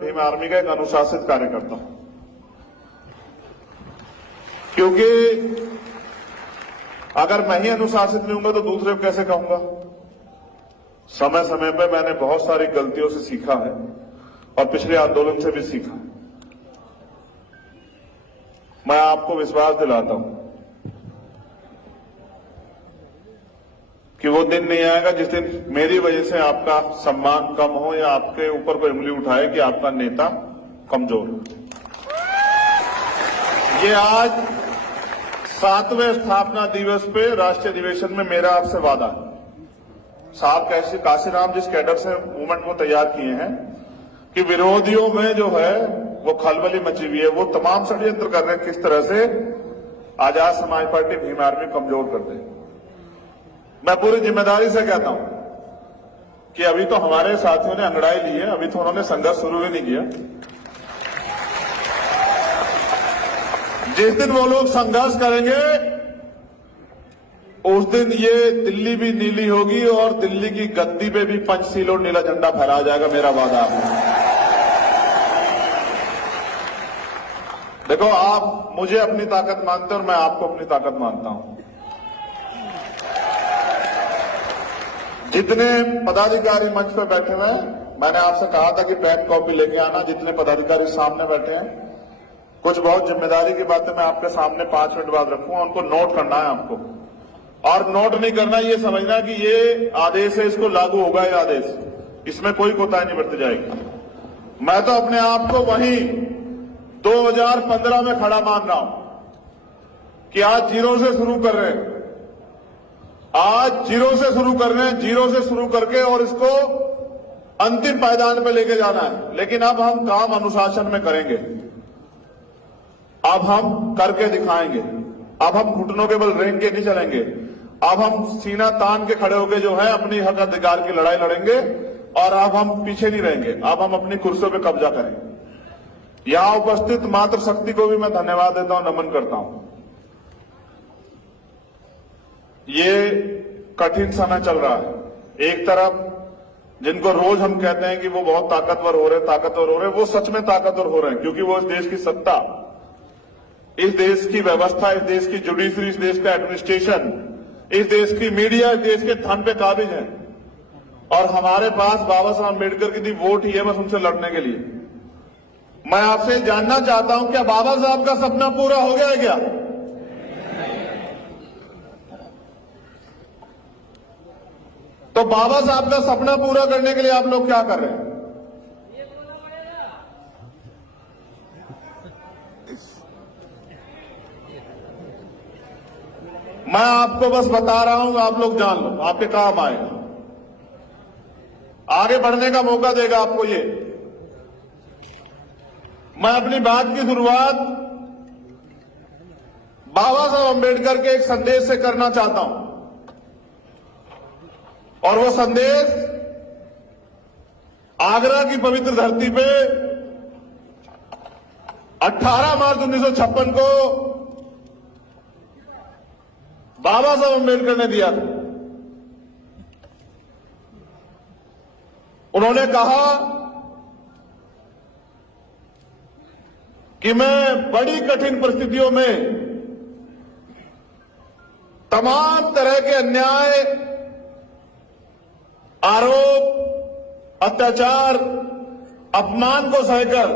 Bhim army का एक अनुशासित कार्यकर्ता हूं, क्योंकि अगर मैं ही अनुशासित नहीं हूंगा तो दूसरे को कैसे कहूंगा। समय समय पर मैंने बहुत सारी गलतियों से सीखा है और पिछले आंदोलन से भी सीखा है। मैं आपको विश्वास दिलाता हूं कि वो दिन नहीं आएगा जिस दिन मेरी वजह से आपका सम्मान कम हो या आपके ऊपर कोई उंगली उठाए कि आपका नेता कमजोर हो। ये आज 7वें स्थापना दिवस पे राष्ट्रीय अधिवेशन में मेरा आपसे वादा है। साहब काशीराम जिस कैडर से मूवमेंट को तैयार किए हैं कि विरोधियों में जो है वो खलबली मची हुई है, वो तमाम षड्यंत्र कर रहे हैं किस तरह से आजाद समाज पार्टी भीम आर्मी कमजोर कर दे। मैं पूरी जिम्मेदारी से कहता हूं कि अभी तो हमारे साथियों ने अंगड़ाई ली है, अभी तो उन्होंने संघर्ष शुरू भी नहीं किया। जिस दिन वो लोग संघर्ष करेंगे उस दिन ये दिल्ली भी नीली होगी और दिल्ली की गद्दी पे भी पंचशील और नीला झंडा फहराया जाएगा, मेरा वादा है। देखो, आप मुझे अपनी ताकत मानते हैं और मैं आपको अपनी ताकत मानता हूं। जितने पदाधिकारी मंच पर बैठे हुए हैं, मैंने आपसे कहा था कि पेन कॉपी लेके आना। जितने पदाधिकारी सामने बैठे हैं, कुछ बहुत जिम्मेदारी की बातें मैं आपके सामने 5 मिनट बाद रखूंगा, उनको नोट करना है आपको। और नोट नहीं करना, ये समझना कि ये आदेश है, इसको लागू होगा ये आदेश, इसमें कोई कोताही नहीं बरती जाएगी। मैं तो अपने आप को वहीं 2015 में खड़ा मान रहा हूं कि आज जीरो से शुरू कर रहे हैं, आज जीरो से शुरू कर रहे हैं, जीरो से शुरू करके और इसको अंतिम पायदान पे लेके जाना है। लेकिन अब हम काम अनुशासन में करेंगे, अब हम करके दिखाएंगे, अब हम घुटनों के बल रेंग के नहीं चलेंगे, अब हम सीना तान के खड़े होकर जो है अपनी हक अधिकार की लड़ाई लड़ेंगे और अब हम पीछे नहीं रहेंगे, अब हम अपनी कुर्सियों पे कब्जा करेंगे। यहां उपस्थित मातृशक्ति को भी मैं धन्यवाद देता हूं, नमन करता हूं। ये कठिन समय चल रहा है। एक तरफ जिनको रोज हम कहते हैं कि वो बहुत ताकतवर हो रहे, वो सच में ताकतवर हो रहे हैं, क्योंकि वो इस देश की सत्ता, इस देश की व्यवस्था, इस देश की जुडिशरी, इस देश का एडमिनिस्ट्रेशन, इस देश की मीडिया, इस देश के धन पे काबिज है। और हमारे पास बाबा साहब अम्बेडकर की दी वोट ही है बस उनसे लड़ने के लिए। मैं आपसे जानना चाहता हूं, क्या बाबा साहब का सपना पूरा हो गया है क्या? तो बाबा साहब का सपना पूरा करने के लिए आप लोग क्या कर रहे हैं? मैं आपको बस बता रहा हूं, आप लोग जान लो, आपके काम आएगा, आगे बढ़ने का मौका देगा आपको ये। मैं अपनी बात की शुरुआत बाबा साहब अम्बेडकर के एक संदेश से करना चाहता हूं, और वो संदेश आगरा की पवित्र धरती पे 18 मार्च 1956 को बाबा साहब अम्बेडकर ने दिया था। उन्होंने कहा कि मैं बड़ी कठिन परिस्थितियों में तमाम तरह के अन्याय, आरोप, अत्याचार, अपमान को सहकर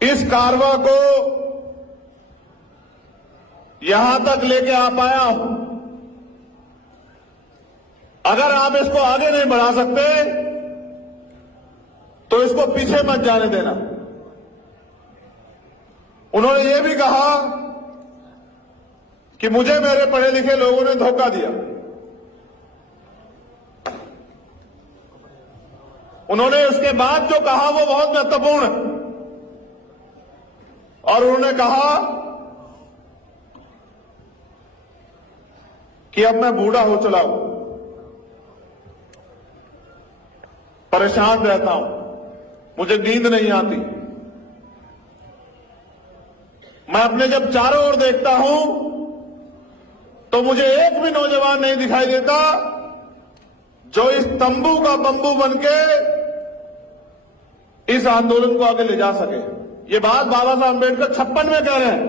इस कारवां को यहां तक लेके आ पाया हूं। अगर आप इसको आगे नहीं बढ़ा सकते तो इसको पीछे मत जाने देना। उन्होंने ये भी कहा कि मुझे मेरे पढ़े लिखे लोगों ने धोखा दिया। उन्होंने उसके बाद जो कहा वो बहुत महत्वपूर्ण है, और उन्होंने कहा कि अब मैं बूढ़ा हो चला हूं, परेशान रहता हूं, मुझे नींद नहीं आती। मैं अपने जब चारों ओर देखता हूं तो मुझे एक भी नौजवान नहीं दिखाई देता जो इस तंबू का बंबू बनके इस आंदोलन को आगे ले जा सके। ये बात बाबा साहब अम्बेडकर 56 में कह रहे हैं।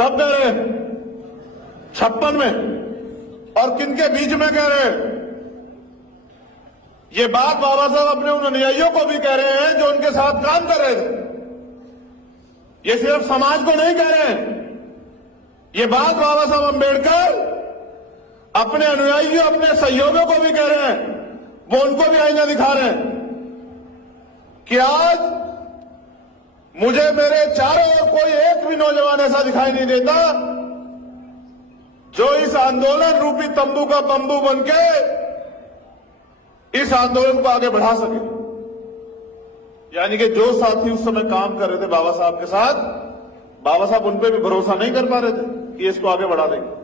कब कह रहे हैं? 56 में। और किनके बीच में कह रहे हैं? ये बात बाबा साहब अपने उन अनुयायियों को भी कह रहे हैं जो उनके साथ काम कर रहे थे। ये सिर्फ समाज को नहीं कह रहे हैं, ये बात बाबा साहब अम्बेडकर अपने अनुयायियों, अपने सहयोगियों को भी कह रहे हैं। वो उनको भी आईना दिखा रहे हैं कि आज मुझे मेरे चारों ओर कोई एक भी नौजवान ऐसा दिखाई नहीं देता जो इस आंदोलन रूपी तंबू का बंबू बनके इस आंदोलन को आगे बढ़ा सके। यानी कि जो साथी उस समय काम कर रहे थे बाबा साहब के साथ, बाबा साहब उन पे भी भरोसा नहीं कर पा रहे थे कि इसको आगे बढ़ा देंगे।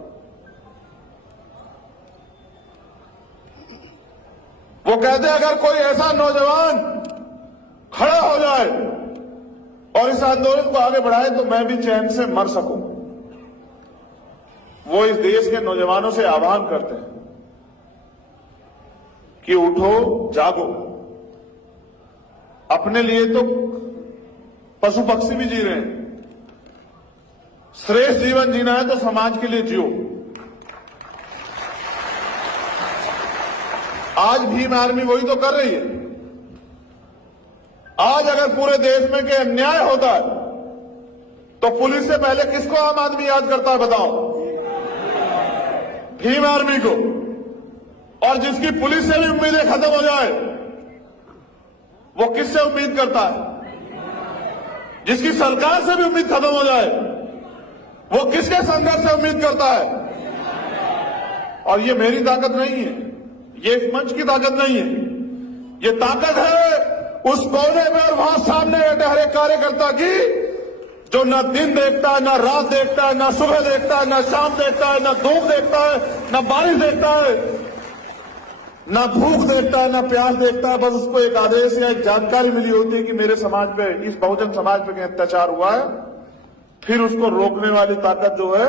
वो कहते अगर कोई ऐसा नौजवान खड़ा हो जाए और इस आंदोलन को आगे बढ़ाए तो मैं भी चैन से मर सकूं। वो इस देश के नौजवानों से आह्वान करते हैं कि उठो, जागो। अपने लिए तो पशु पक्षी भी जी रहे हैं, श्रेष्ठ जीवन जीना है तो समाज के लिए जियो। आज भीम आर्मी वही तो कर रही है। आज अगर पूरे देश में के अन्याय होता है तो पुलिस से पहले किसको आम आदमी याद करता है बताओ? भीम आर्मी को। और जिसकी पुलिस से भी उम्मीदें खत्म हो जाए वो किससे उम्मीद करता है? जिसकी सरकार से भी उम्मीद खत्म हो जाए वो किसके संघर्ष से उम्मीद करता है? और ये मेरी ताकत नहीं है, ये इस मंच की ताकत नहीं है, ये ताकत है उस कोने में और वहां सामने बैठे हर एक कार्यकर्ता की, जो न दिन देखता है, न रात देखता है, न सुबह देखता है, न शाम देखता है, न धूप देखता है, न बारिश देखता है, न भूख देखता है, न प्यास देखता है। बस उसको एक आदेश या एक जानकारी मिली होती है कि मेरे समाज पे, इस बहुजन समाज पे अत्याचार हुआ है, फिर उसको रोकने वाली ताकत जो है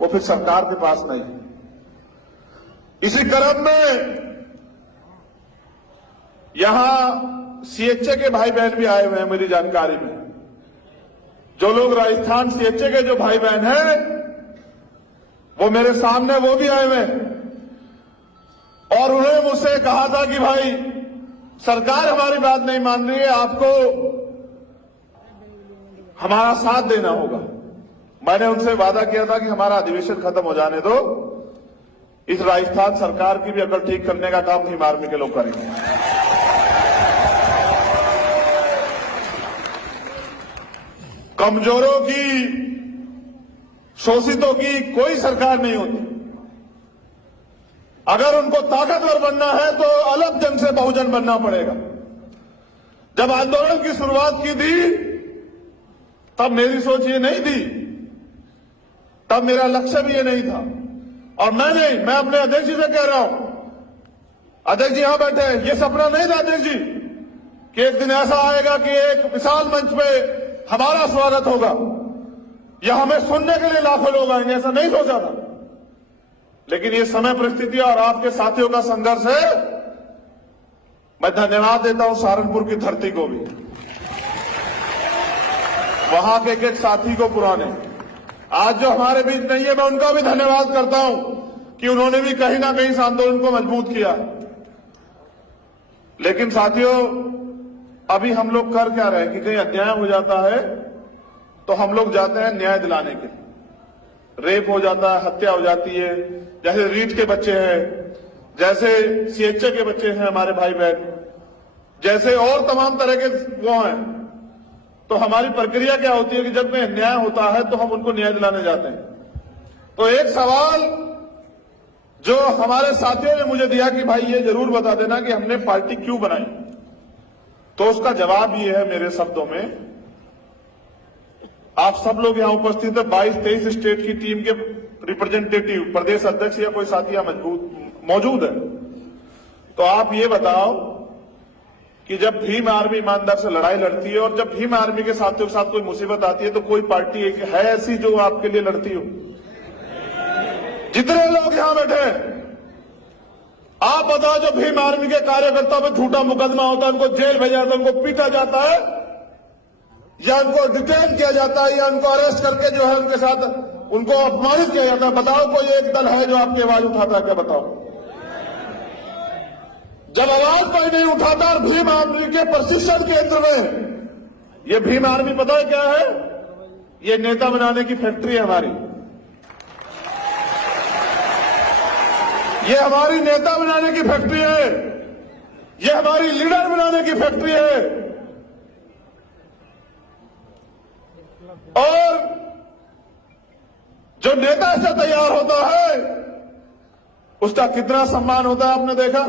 वो फिर सरकार के पास नहीं है। इसी क्रम में यहां सीएचए के भाई बहन भी आए हुए हैं मेरी जानकारी में। जो लोग राजस्थान सीएचए के जो भाई बहन हैं वो मेरे सामने वो भी आए हुए हैं और उन्होंने मुझसे कहा था कि भाई सरकार हमारी बात नहीं मान रही है, आपको हमारा साथ देना होगा। मैंने उनसे वादा किया था कि हमारा अधिवेशन खत्म हो जाने दो, इस राजस्थान सरकार की भी अकल ठीक करने का काम भीम आर्मी के लोग करेंगे। कमजोरों की, शोषितों की कोई सरकार नहीं होती। अगर उनको ताकतवर बनना है तो अलग जन से बहुजन बनना पड़ेगा। जब आंदोलन की शुरुआत की थी तब मेरी सोच ये नहीं थी, तब मेरा लक्ष्य भी ये नहीं था। और मैं अपने अध्यक्ष जी से कह रहा हूं, अध्यक्ष जी यहां बैठे हैं, ये सपना नहीं था अध्यक्ष जी कि एक दिन ऐसा आएगा कि एक विशाल मंच पे हमारा स्वागत होगा या हमें सुनने के लिए लाखों लोग आएंगे, ऐसा नहीं सोचा था। लेकिन ये समय, परिस्थिति और आपके साथियों का संघर्ष है। मैं धन्यवाद देता हूं सहारनपुर की धरती को भी, वहां के एक साथी को पुराने, आज जो हमारे बीच नहीं है, मैं उनका भी धन्यवाद करता हूं कि उन्होंने भी कहीं ना कहीं इस आंदोलन को मजबूत किया। लेकिन साथियों, अभी हम लोग कर क्या रहे हैं कि कहीं अन्याय हो जाता है तो हम लोग जाते हैं न्याय दिलाने के लिए। रेप हो जाता है, हत्या हो जाती है, जैसे रीट के बच्चे हैं, जैसे सीएचए के बच्चे हैं हमारे भाई बहन, जैसे और तमाम तरह के वो हैं। तो हमारी प्रक्रिया क्या होती है कि जब में अन्याय होता है तो हम उनको न्याय दिलाने जाते हैं। तो एक सवाल जो हमारे साथियों ने मुझे दिया कि भाई ये जरूर बता देना कि हमने पार्टी क्यों बनाई, तो उसका जवाब ये है मेरे शब्दों में। आप सब लोग यहां उपस्थित है, 22-23 स्टेट की टीम के रिप्रेजेंटेटिव, प्रदेश अध्यक्ष या कोई साथी यहां मौजूद है। तो आप ये बताओ कि जब भीम आर्मी ईमानदार से लड़ाई लड़ती है और जब भीम आर्मी के साथियों के साथ कोई मुसीबत आती है तो कोई पार्टी है ऐसी जो आपके लिए लड़ती हो? जितने लोग यहां बैठे हैं आप बताओ, जो भीम आर्मी के कार्यकर्ताओं पे झूठा मुकदमा होता है, उनको जेल भेजा जाता है, उनको पीटा जाता है, या उनको डिटेन किया जाता है, या उनको अरेस्ट करके जो है उनके साथ उनको अपमानित किया जाता है। बताओ कोई एक दल है जो आपकी आवाज उठाता है क्या? बताओ। जब आवाज कोई नहीं उठाता, और भीम आर्मी के प्रशिक्षण केंद्र में, ये भीम आर्मी पता है क्या है? ये नेता बनाने की फैक्ट्री है हमारी। ये हमारी नेता बनाने की फैक्ट्री है, ये हमारी लीडर बनाने की फैक्ट्री है। और जो नेता ऐसा तैयार होता है, उसका कितना सम्मान होता है आपने देखा?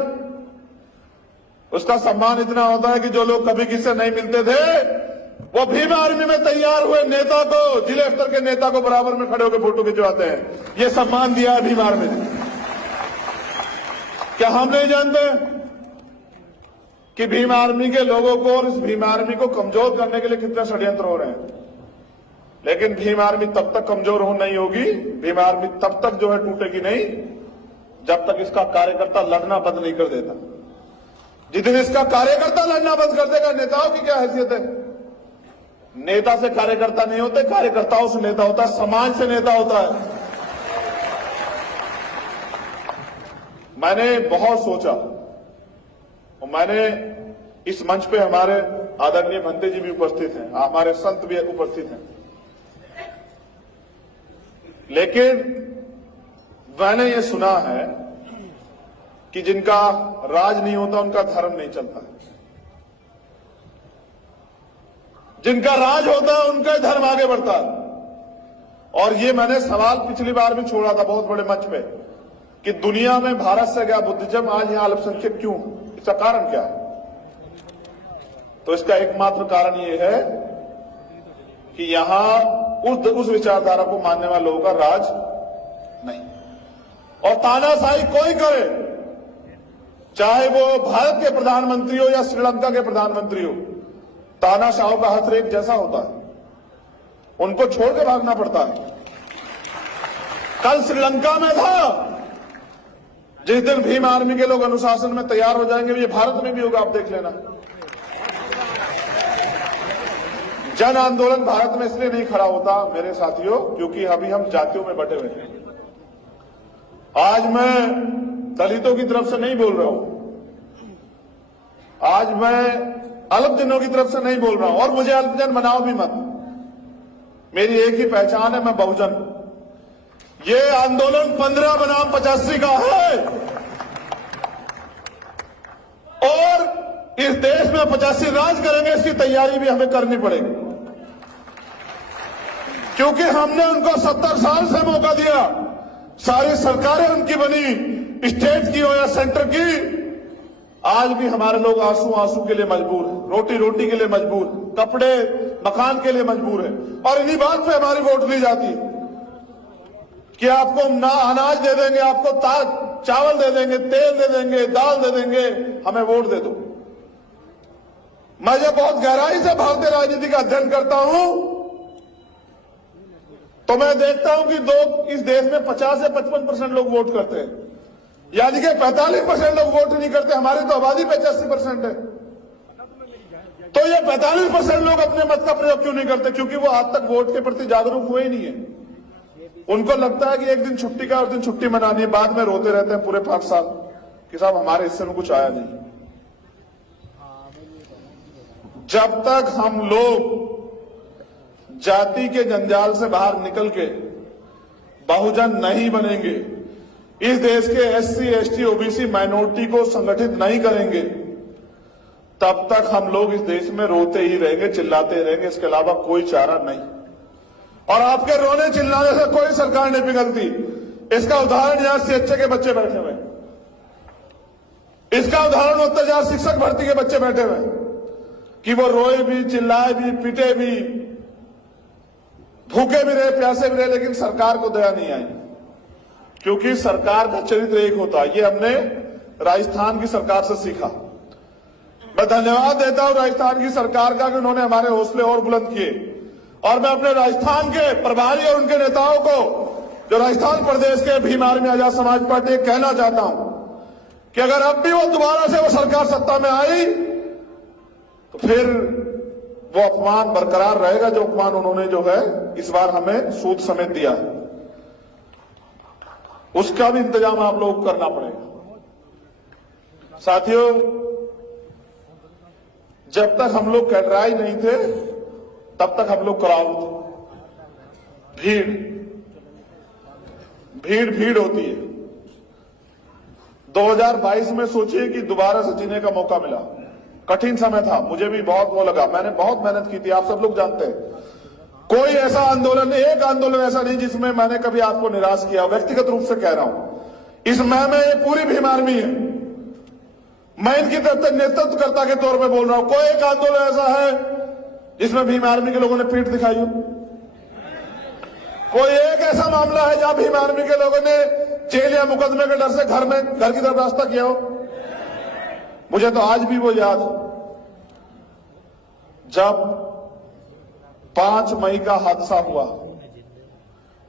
उसका सम्मान इतना होता है कि जो लोग कभी किसी से नहीं मिलते थे, वो भीम आर्मी में तैयार हुए नेता को, जिले स्तर के नेता को बराबर में खड़े होकर फोटो खिंचवाते हैं। ये सम्मान दिया है भीम आर्मी ने। क्या हम नहीं जानते कि भीम आर्मी के लोगों को और इस भीम आर्मी को कमजोर करने के लिए कितने षड्यंत्र हो रहे हैं? लेकिन भीम आर्मी तब तक कमजोर हो नहीं होगी, भीम आर्मी तब तक जो है टूटेगी नहीं, जब तक इसका कार्यकर्ता लड़ना बंद नहीं कर देता। जिस दिन इसका कार्यकर्ता लड़ना बंद कर देगा, नेताओं की क्या हैसियत है? नेता से कार्यकर्ता नहीं होते, कार्यकर्ताओं से नेता होता है, समाज से नेता होता है। मैंने बहुत सोचा, और मैंने इस मंच पे हमारे आदरणीय भंते जी भी उपस्थित हैं, हमारे संत भी उपस्थित हैं, लेकिन मैंने ये सुना है कि जिनका राज नहीं होता उनका धर्म नहीं चलता है, जिनका राज होता है उनका धर्म आगे बढ़ता है। और ये मैंने सवाल पिछली बार भी छोड़ा था बहुत बड़े मंच पे कि दुनिया में भारत से गया बुद्धिज्म, आज यहां अल्पसंख्यक क्यों? इसका कारण क्या है? तो इसका एकमात्र कारण ये है कि यहां उस विचारधारा को मानने वाले लोगों का राज नहीं। और तानाशाही कोई करे, चाहे वो भारत के प्रधानमंत्री हो या श्रीलंका के प्रधानमंत्री हो, तानाशाहों का हथ एक जैसा होता है, उनको छोड़ के भागना पड़ता है। कल श्रीलंका में था, जिस दिन भीम आर्मी के लोग अनुशासन में तैयार हो जाएंगे, ये भारत में भी होगा, आप देख लेना। जन आंदोलन भारत में इसलिए नहीं खड़ा होता मेरे साथियों, क्योंकि अभी हम जातियों में बटे हुए हैं। आज मैं दलितों की तरफ से नहीं बोल रहा हूं, आज मैं अल्पजनों की तरफ से नहीं बोल रहा हूं, और मुझे अल्पजन बनाओ भी मत। मेरी एक ही पहचान है, मैं बहुजन। ये आंदोलन 15 बनाम 85 का है, और इस देश में 85 राज करेंगे, इसकी तैयारी भी हमें करनी पड़ेगी, क्योंकि हमने उनको 70 साल से मौका दिया। सारी सरकारें उनकी बनी, स्टेट की हो या सेंटर की, आज भी हमारे लोग आंसू आंसू के लिए मजबूर है, रोटी रोटी के लिए मजबूर, कपड़े मकान के लिए मजबूर है। और इन्हीं बात पे हमारी वोट ली जाती है कि आपको ना अनाज दे देंगे, आपको चावल दे देंगे, तेल दे देंगे, दाल दे देंगे, हमें वोट दे दो। मैं जब बहुत गहराई से भारतीय राजनीति का अध्ययन करता हूं, तो मैं देखता हूं कि लोग इस देश में 50 से 55% लोग वोट करते हैं, यानी कि 45% लोग वोट नहीं करते। हमारी तो आबादी 85% है, तो ये 45% लोग अपने मत का प्रयोग क्यों नहीं करते? क्योंकि वो आज तक वोट के प्रति जागरूक हुए ही नहीं है। उनको लगता है कि एक दिन छुट्टी का, और दिन छुट्टी मनानी है, बाद में रोते रहते हैं पूरे 5 साल कि साहब हमारे हिस्से में कुछ आया नहीं। जब तक हम लोग जाति के जंजाल से बाहर निकल के बहुजन नहीं बनेंगे, इस देश के एससी, एसटी, ओबीसी माइनॉरिटी को संगठित नहीं करेंगे, तब तक हम लोग इस देश में रोते ही रहेंगे, चिल्लाते ही रहेंगे, इसके अलावा कोई चारा नहीं। और आपके रोने चिल्लाने से कोई सरकार नहीं पिघलती। इसका उदाहरण यहां सीएचए के बच्चे बैठे हुए, इसका उदाहरण अत्याचार शिक्षक भर्ती के बच्चे बैठे हुए कि वो रोए भी, चिल्लाए भी, पीटे भी, भूखे भी रहे, प्यासे भी रहे, लेकिन सरकार को दया नहीं आई, क्योंकि सरकार का चरित्र एक होता है। ये हमने राजस्थान की सरकार से सीखा। मैं धन्यवाद देता हूं राजस्थान की सरकार का कि उन्होंने हमारे हौसले और बुलंद किए। और मैं अपने राजस्थान के प्रभारी और उनके नेताओं को, जो राजस्थान प्रदेश के भीम आर्मी आजाद समाज पार्टी, कहना चाहता हूं कि अगर अब भी वो दोबारा से वो सरकार सत्ता में आई तो फिर वो अपमान बरकरार रहेगा जो अपमान उन्होंने जो है इस बार हमें सूद समेत दिया है, उसका भी इंतजाम आप लोगों को करना पड़ेगा। साथियों, जब तक हम लोग कैडराई नहीं थे तब तक हम लोग क्राउड थे, भीड़ होती है। 2022 में सोचिए कि दोबारा से जीने का मौका मिला, कठिन समय था, मुझे भी बहुत वो लगा, मैंने बहुत मेहनत की थी, आप सब लोग जानते हैं। कोई ऐसा आंदोलन, एक आंदोलन ऐसा नहीं जिसमें मैंने कभी आपको निराश किया, व्यक्तिगत रूप से कह रहा हूं। इस मैं में ये पूरी भीम आर्मी है, मैं इनकी तरफ से नेतृत्वकर्ता के तौर पे बोल रहा हूं। कोई एक आंदोलन ऐसा है जिसमें भीम आर्मी के लोगों ने पीठ दिखाई हो? कोई एक ऐसा मामला है जहां भीम आर्मी के लोगों ने जेल या मुकदमे के डर से घर की तरफ रास्ता किया हो? मुझे तो आज भी वो याद है जब 5 मई का हादसा हुआ,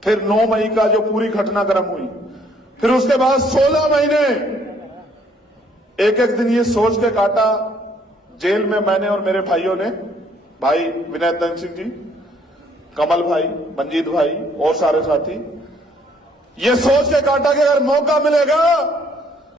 फिर 9 मई का जो पूरी घटनाक्रम हुई, फिर उसके बाद 16 महीने एक एक दिन ये सोच के काटा जेल में मैंने और मेरे भाइयों ने, भाई विनय दंग सिंह जी, कमल भाई, मंजीत भाई और सारे साथी, ये सोच के काटा कि अगर मौका मिलेगा